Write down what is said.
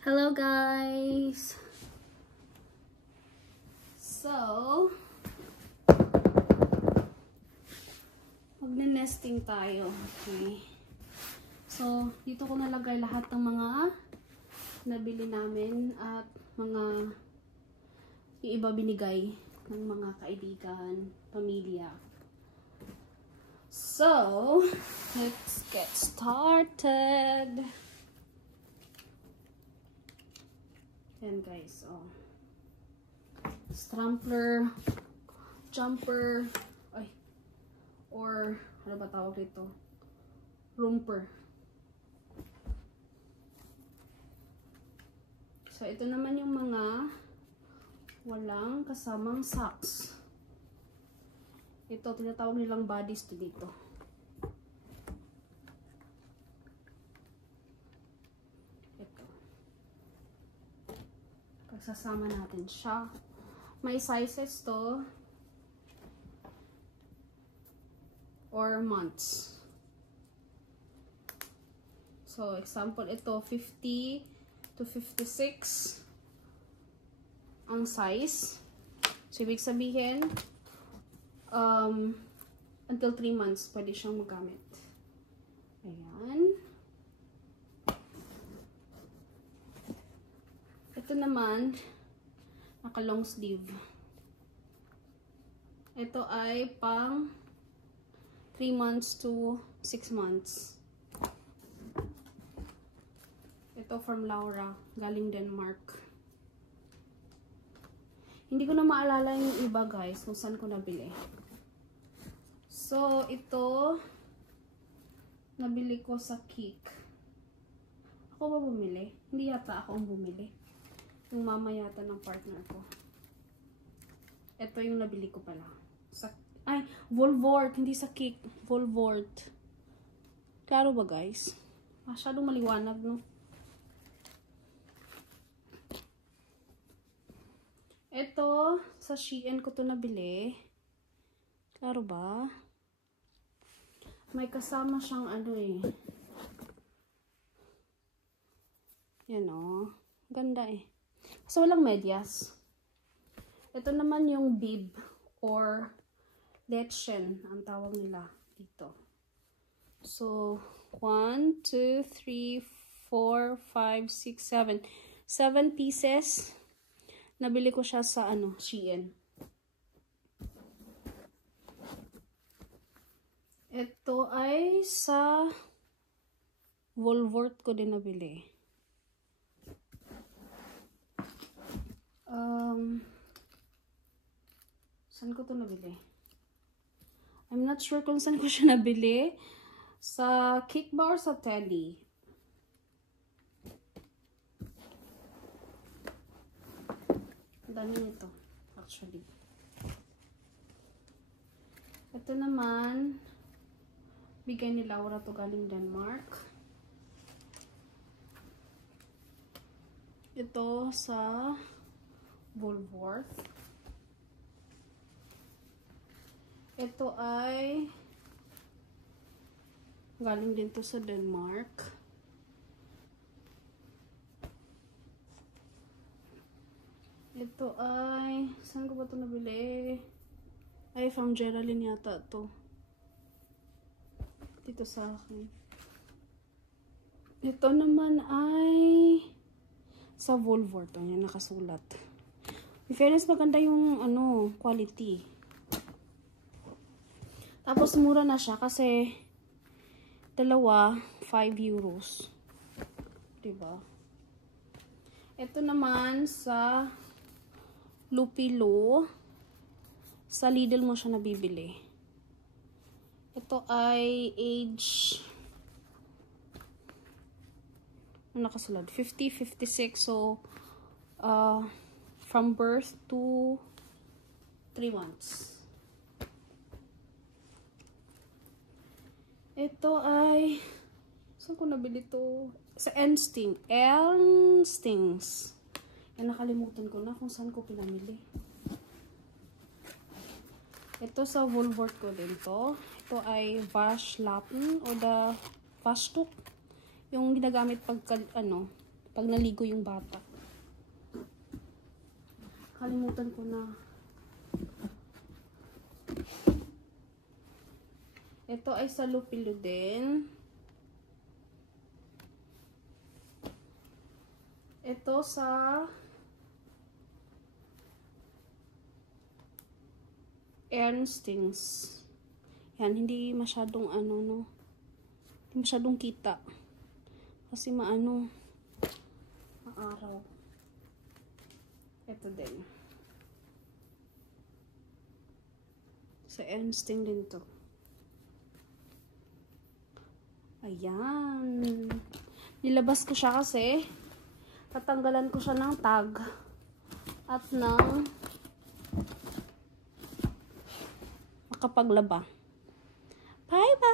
Hello guys! So, magne-nesting tayo. Okay. So, dito ko nalagay lahat ng mga nabili namin at mga yung iba binigay ng mga kaibigan, pamilya. So, let's get started. Yan guys, oh. Strampler, jumper, ay, or ano ba tawag dito? Romper. So, ito naman yung mga walang kasamang socks. Ito, tinatawag nilang bodies to dito. Ito. Pagsasama natin siya. May sizes to or months. So, example, ito 50 to 56 ang size. So, ibig sabihin, until 3 months, pwede siyang magamit. Ayan. Ito naman, naka long sleeve. Ito ay pang 3 months to 6 months. Ito from Laura, galing Denmark. Hindi ko na maalala yung iba guys, kung saan ko nabili. So, ito, nabili ko sa Kik. Ako ba bumili? Hindi yata ako ang bumili. Yung mama yata ng partner ko. Ito yung nabili ko pala. Ay, Volvort. Hindi sa Kik. Volvort. Klaro ba guys? Masyadong maliwanag, no? Ito, sa Shein ko to nabili. Klaro ba? May kasama siyang ano eh. Yan o. Ganda eh. So, walang medyas. Ito naman yung bib or Letchen ang tawag nila dito. So, 1, 2, 3, 4, 5, 6, 7. 7 pieces. Nabili ko siya sa ano, Shein. Ito ay sa Volvort ko din nabili. Saan ko to nabili? I'm not sure kung saan ko siya nabili. Sa Kik ba or sa Teddy? Ang dami nito, actually. Ito naman, bigay ni Laura to galing Denmark. Ito sa Volvort. Ito ay galing din to sa Denmark. Ito ay, saan ko ba ito nabili? Ay, from Geraldine yata to. Dito sa akin. Ito naman ay sa Volvort. Ayan, nakasulat. In fairness, maganda yung ano, quality. Tapos, mura na siya kasi dalawa, 5 euros. Diba? Ito naman sa Lupilo. Sa Lidl mo siya nabibili. Ito ay age, ano nakasulat? 50, 56. So, from birth to 3 months. Ito ay, saan ko nabili to? Sa Enstings. Yan, nakalimutan ko na kung saan ko pinamili. Ito sa Volvort ko din to. Ito ay Waschlappen o the Waschtuch. Yung ginagamit pag pag naligo yung bata. Kalimutan ko na. Ito ay sa Lupilo din. Ito sa Ernstings. Yan, hindi masyadong ano, no. Hindi masyadong kita. Kasi maano, maaraw. Ito din. Sa Ernstings din to. Ayan. Nilabas ko siya kasi tatanggalan ko siya ng tag at ng makapaglaba. Bye-bye!